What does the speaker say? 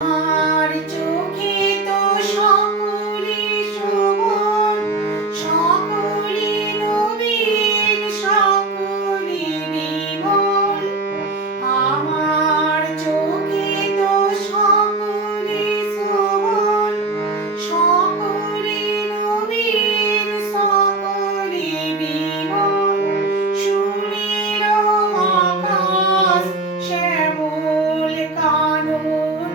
আর চোখে তো সকলই শোভন, সকলই নবীন, সকলই বিমল। আমার চোখে তো সকলই শোভন, সকলই নবীন, সকলই বিমল। সুনীল আকাশ, শ্যামল কানন,